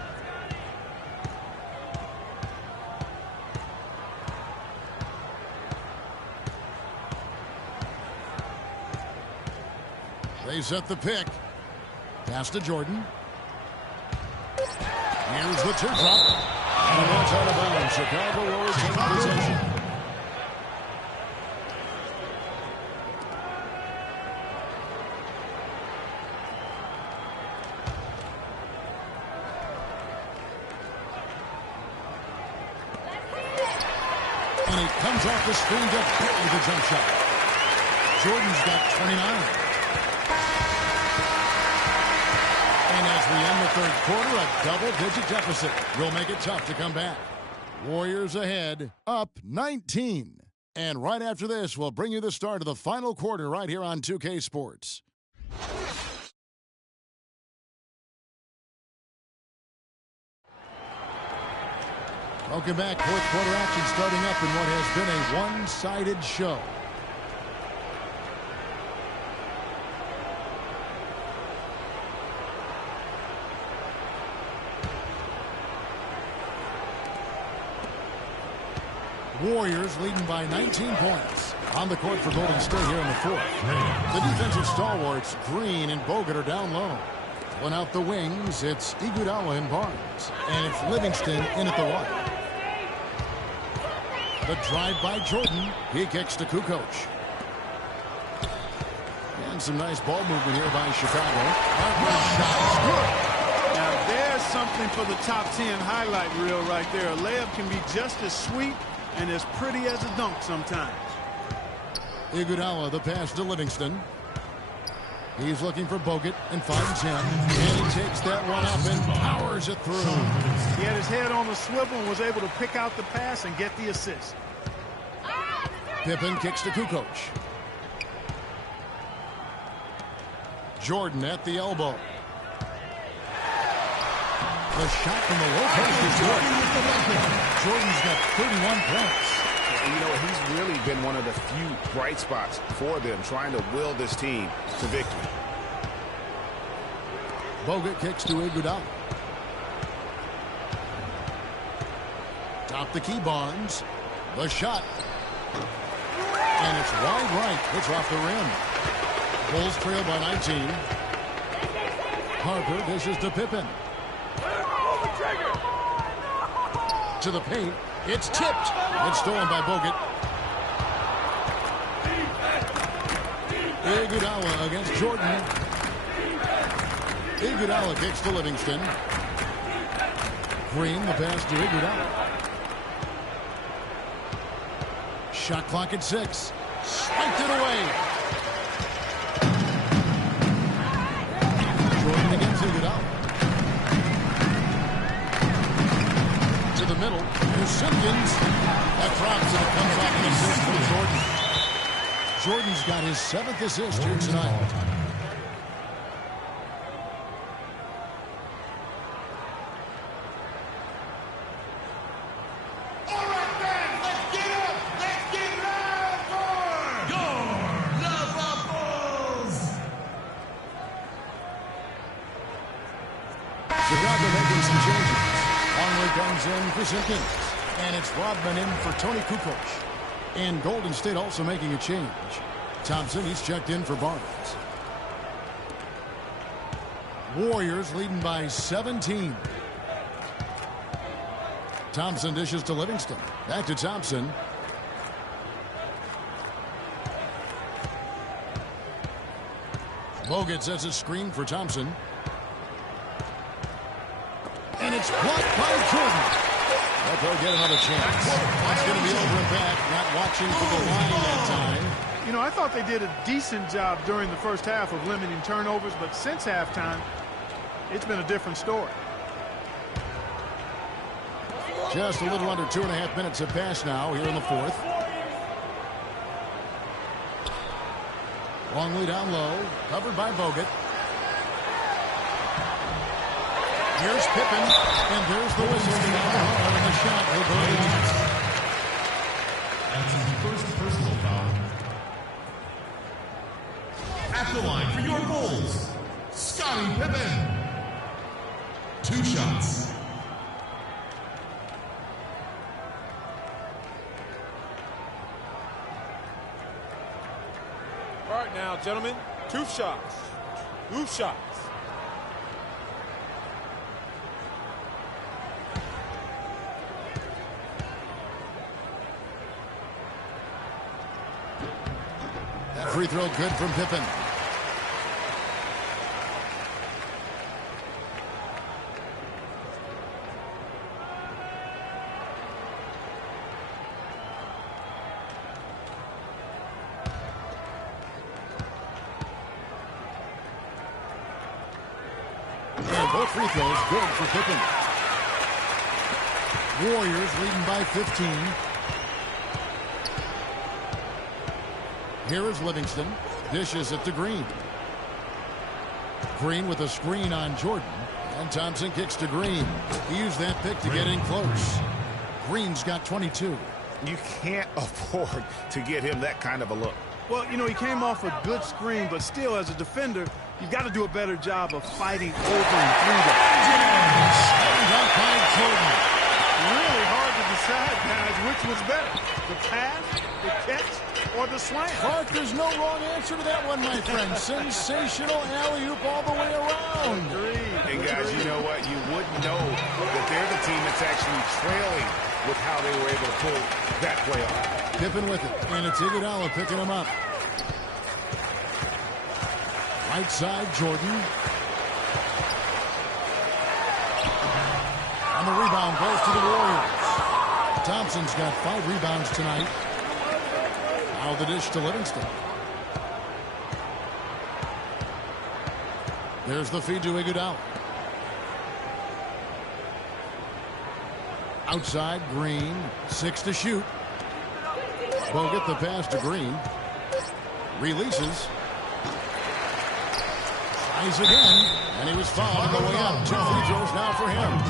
They set the pick. Pass to Jordan. Here's the teardrop. And that's out of bounds. Chicago will retain possession. And he comes off the screen to bury the jump shot. Jordan's got 29. And as we end the third quarter, a double-digit deficit will make it tough to come back. Warriors ahead, up 19. And right after this, we'll bring you the start of the final quarter right here on 2K Sports. Welcome back. Fourth quarter action starting up in what has been a one-sided show. Warriors leading by 19 points. On the court for Golden State here in the fourth. The defensive stalwarts, Green and Bogut, are down low. One out the wings, it's Iguodala and Barnes. And it's Livingston in at the one. The drive by Jordan. He kicks to Kukoc. And some nice ball movement here by Chicago. Now there's something for the top 10 highlight reel right there. A layup can be just as sweet and as pretty as a dunk sometimes. Iguodala, the pass to Livingston. He's looking for Bogut and finds him. And he takes that one up and powers it through. He had his head on the swivel and was able to pick out the pass and get the assist. Pippen kicks to Kukoc. Jordan at the elbow. The shot from the low post is good. Jordan's got 31 points. And you know, he's really been one of the few bright spots for them, trying to will this team to victory. Bogut kicks to Iguodala. Top the key, Barnes. The shot. And it's wide right. It's off the rim. Bulls trail by 19. Harper dishes to Pippen. To the paint. It's tipped. It's stolen by Bogut. Iguodala against Jordan. Iguodala kicks to Livingston. Green, the pass to Iguodala. Shot clock at 6. Swiped it away. Jordan against middle. Here's Simpkins. That drops and it comes off an assist from Jordan. Jordan's got his 7th assist here tonight. Chicago making some changes. Longley comes in for Simpkins. And it's Rodman in for Tony Kukoc. And Golden State also making a change. Thompson, he's checked in for Barnes. Warriors leading by 17. Thompson dishes to Livingston. Back to Thompson. Bogut sets a screen for Thompson. And it's blocked by Jordan. But they'll get another chance. That's going to be over and back. Not watching for the line that time. You know, I thought they did a decent job during the first half of limiting turnovers, but since halftime, it's been a different story. Just a little under 2.5 minutes have passed now here in the fourth. Longley down low, covered by Bogut. Here's Pippen, and there's the whistle. And the shot will go in. That's his first personal foul. At the line for your Bulls, Scottie Pippen. 2 shots. All right now, gentlemen, 2 shots. 2 shots. That free throw good from Pippen. And both free throws good for Pippen. Warriors leading by 15. Here is Livingston. Dishes it to Green. Green with a screen on Jordan. And Thompson kicks to Green. He used that pick to get in close. Green's got 22. You can't afford to get him that kind of a look. Well, you know, he came off a good screen, but still, as a defender, you've got to do a better job of fighting over and through that. Stand up by Jordan. Really hard to decide, guys, which was better, the pass, the catch, or the slam. Clark, there's no wrong answer to that one, my friend. Sensational alley-oop all the way around. And guys, you know what? You wouldn't know that they're the team that's actually trailing with how they were able to pull that play off. Pippen with it, and it's Iguodala picking him up. Right side, Jordan. And the rebound goes to the Warriors. Thompson's got 5 rebounds tonight. Now the dish to Livingston. There's the feed to Iguodala. Outside, Green. 6 to shoot. Bogut the pass to Green. Releases. Tries again. And he was fouled on the way up. 2 free throws now for him.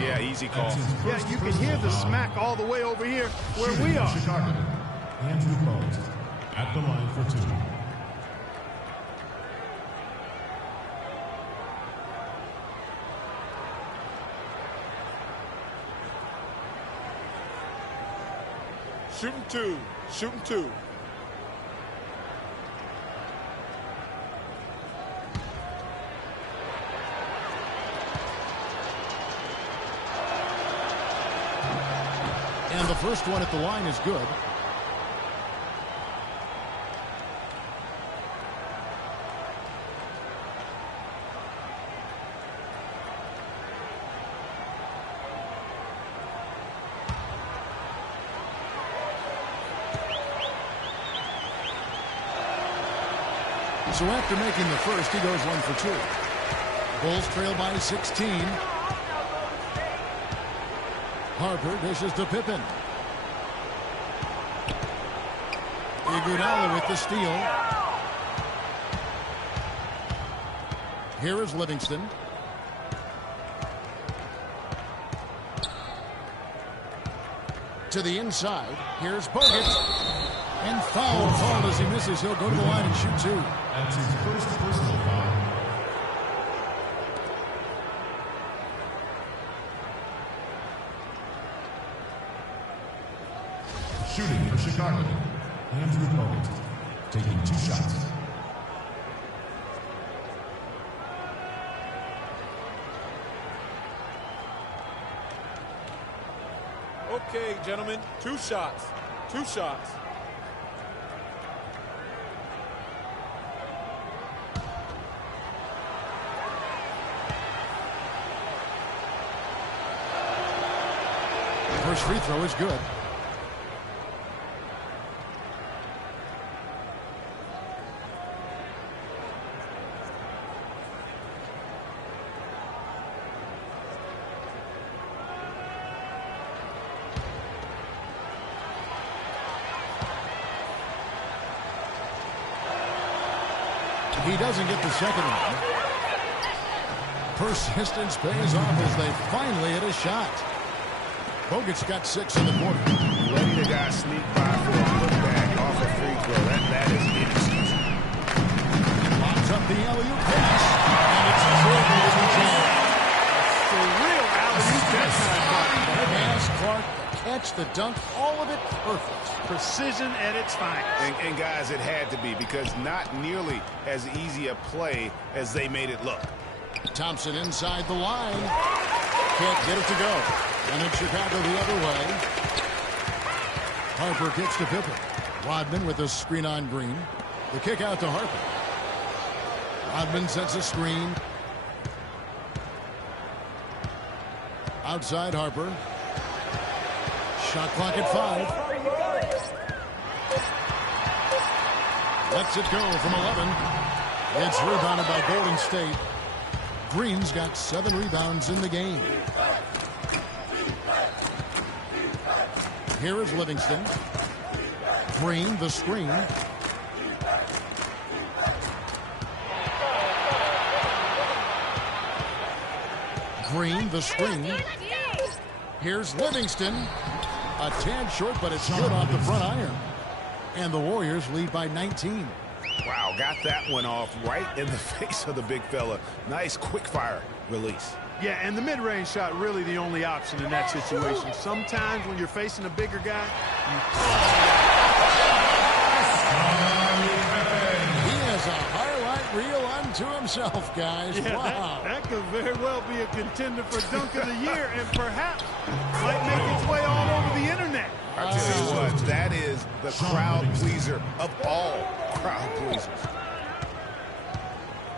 Yeah, easy call. Yeah, you can hear the smack all the way over here where we are. Chicago. Andrew Bogut at the line for 2. Shooting 2. Shooting 2. And the first one at the line is good. So after making the first, he goes 1 for 2. Bulls trail by 16. Harper dishes to Pippen. Iguodala with the steal. Here is Livingston. To the inside. Here's Bogut. And foul called as he misses. He'll go to the line and shoot two. That's his first personal foul. Shooting for Chicago, Andrew Bogut, taking 2 shots. Okay, gentlemen, 2 shots. 2 shots. First free throw is good. He doesn't get the second one. Persistence pays off as they finally hit a shot. Bogut's got 6 in the quarter. Letting the guy sneak by for a putback off a free throw. That is inexcusable. Lobs up the alley-oop pass, and it's Jordan with the jam. Surreal alley-oop that time. Pass, Clark, the catch, the dunk, all of it perfect. Precision at its finest. And guys, it had to be, because not nearly as easy a play as they made it look. Thompson inside the line. Can't get it to go. And it's Chicago the other way. Harper kicks to Pippen. Rodman with a screen on Green. The kick out to Harper. Rodman sets a screen. Outside Harper. Shot clock at 5. Lets it go from 11. It's rebounded by Golden State. Green's got 7 rebounds in the game. Here is Livingston. Green, the screen. Green, the screen. Here's Livingston. A tad short, but it's good off the front iron. And the Warriors lead by 19. Wow, got that one off right in the face of the big fella. Nice quick fire release. Yeah, and the mid-range shot really the only option in that situation. Sometimes when you're facing a bigger guy, He has a highlight reel unto himself, guys. yeah, Wow. that could very well be a contender for Dunk of the Year and perhaps might make its way all over the internet. I tell you what, that is the crowd pleaser of all crowd pleasers.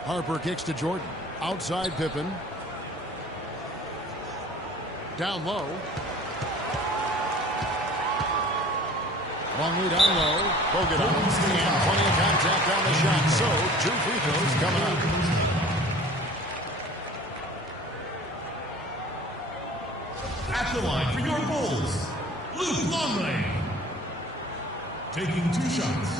Harper kicks to Jordan. Outside Pippen. Down low. Longley down low. Bogut on him. And plenty of contact on the shot. So, 2 free throws coming up. At the line for your Bulls, Luke Longley, taking 2 shots.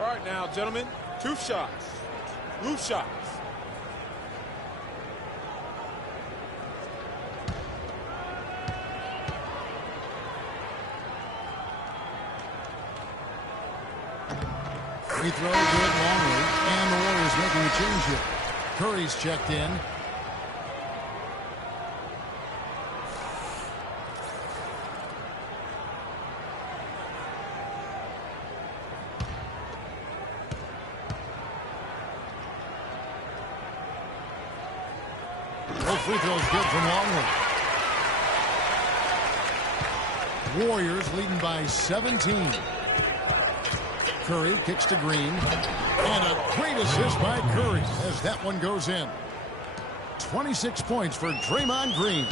All right now, gentlemen, 2 shots. Loose shots. Free throw good, Longley. And the Warriors making a change here. Curry's checked in. Both free throws good from Longley. Warriors leading by 17. Curry kicks to Green. And a great assist by Curry as that one goes in. 26 points for Draymond Green.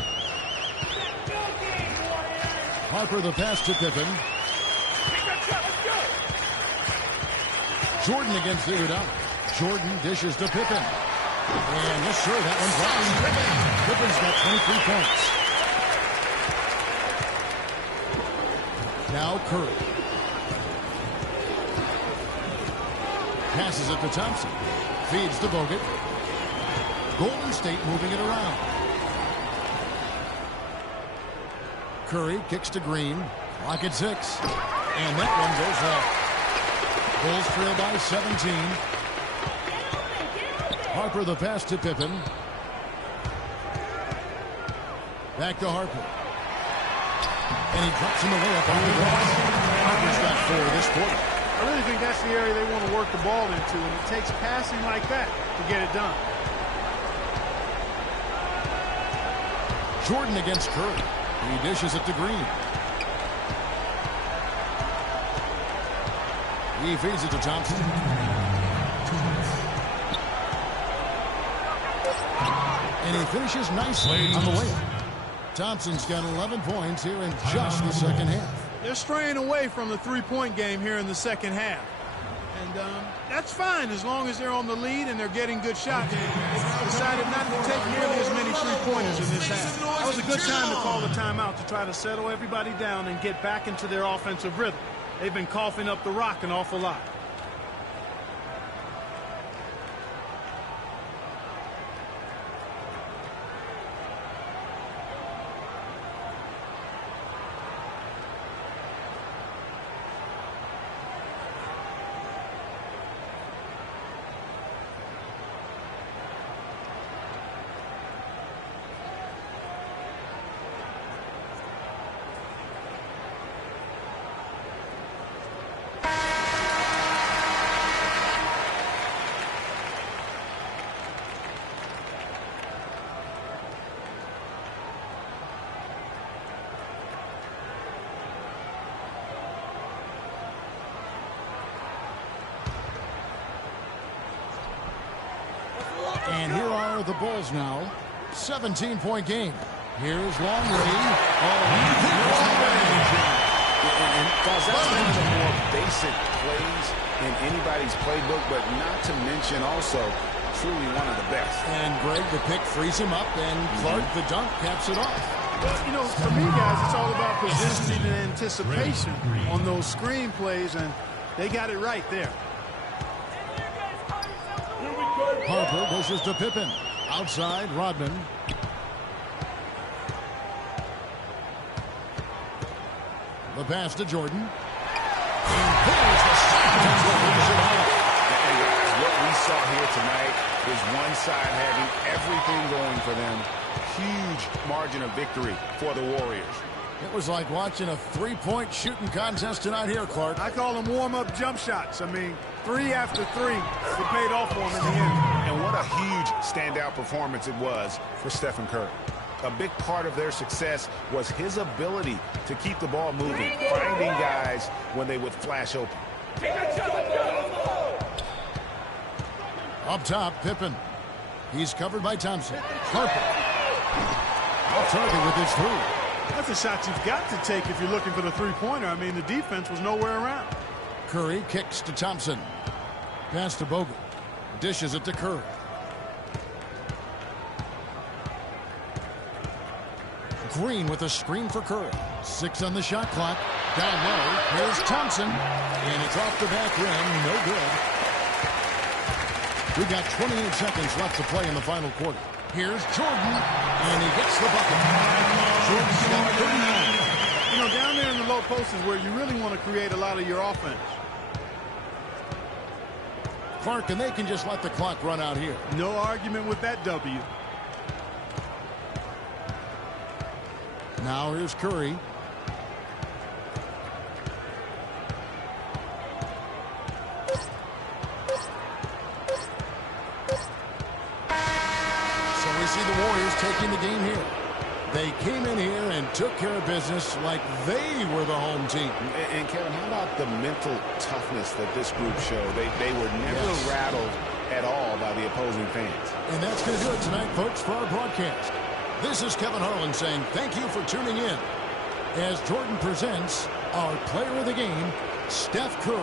Harper the pass to Pippen. Jordan against Iguodala. Jordan dishes to Pippen. And yes, sir, that one's right. Pippen's got 23 points. Now Curry. Passes it to Thompson. Feeds to Bogut. Golden State moving it around. Curry kicks to Green. Clock at 6. And that one goes off. Bulls trail by 17. Harper the pass to Pippen. Back to Harper. And he drops him away up on the glass. Harper's got 4 this quarter. I really think that's the area they want to work the ball into, and it takes passing like that to get it done. Jordan against Curry. He dishes it to Green. He feeds it to Thompson. And he finishes nicely on the layup. Thompson's got 11 points here in just the second half. They're straying away from the three-point game here in the second half. And that's fine as long as they're on the lead and they're getting good shots. They decided not to take nearly as many three-pointers in this half. That was a good time to call the timeout to try to settle everybody down and get back into their offensive rhythm. They've been coughing up the rock an awful lot. And here are the Bulls now. 17-point game. Here's Longley. And guys, that's one of the more basic plays in anybody's playbook, but not to mention also truly one of the best. And Greg, the pick frees him up, and Clark, the dunk, caps it off. Well, you know, for me, guys, it's all about positioning and anticipation on those screen plays, and they got it right there. Harper dishes to Pippen. Outside, Rodman. The pass to Jordan. And there's the shot. What we saw here tonight is one side having everything going for them. Huge margin of victory for the Warriors. It was like watching a three-point shooting contest tonight here, Clark. I call them warm-up jump shots. I mean, 3 after 3, it paid off for them in the end. And what a huge standout performance it was for Stephen Curry. A big part of their success was his ability to keep the ball moving, finding guys when they would flash open. Up top, Pippen. He's covered by Thompson. Harper. Off target with his 3. That's a shot you've got to take if you're looking for the three-pointer. I mean, the defense was nowhere around. Curry kicks to Thompson. Pass to Bogut. Dishes it to Curry. Green with a screen for Curry. 6 on the shot clock. Down low. Here's Thompson. And it's off the back rim. No good. We've got 28 seconds left to play in the final quarter. Here's Jordan. And he gets the bucket. Jordan's got 39. You know, down there in the low post is where you really want to create a lot of your offense. Clark, and they can just let the clock run out here. No argument with that W. Now here's Curry. So we see the Warriors taking the game here. They came in here and took care of business like they were the home team. And Kevin, how about the mental toughness that this group showed? They were never rattled at all by the opposing fans. And that's going to do it tonight, folks, for our broadcast. This is Kevin Harlan saying thank you for tuning in as Jordan presents our player of the game, Steph Curry.